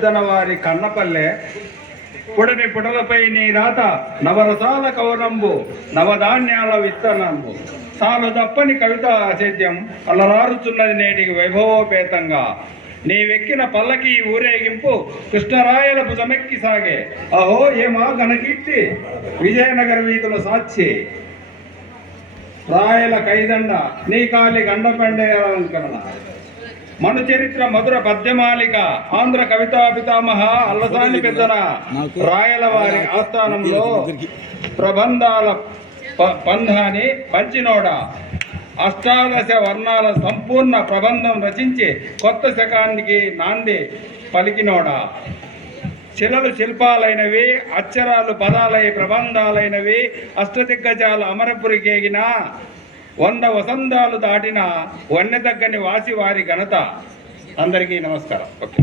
వారి కన్నపల్లె పుడని పుటలపై నీ రాత నవరసాల కవనంబు నవధాన్యాల విత్తనంబు సాలు తప్పని కవిత అసేద్యం అల్లరారుచున్నది నేటికి వైభవోపేతంగా నీవెక్కిన పల్లకి ఊరేగింపు కృష్ణరాయల భుజమెక్కి సాగే అహో ఏమా ఘనకీర్తి విజయనగర వీధుల సాక్షి రాయల కైదండ నీ కాలి గండపెండలంకరణ మను చరిత్ర మధుర పద్యమాలిక ఆంధ్ర కవితా పితామహ అల్లసాని పెద్దన రాయల వారి ఆస్థానంలో ప్రబంధాల పంధాని పంచినోడ అష్టాదశ వర్ణాల సంపూర్ణ ప్రబంధం రచించి కొత్త శకానికి నాంది పలికినోడ శిలలు శిల్పాలైనవి అక్షరాలు పదాలై ప్రబంధాలైనవి అష్టదిగ్గజాల అమరపురికేగిన 100 వసంతాలు దాటిన వన్నె తగ్గని వాసి వారి ఘనత. అందరికీ నమస్కారం. ఓకే.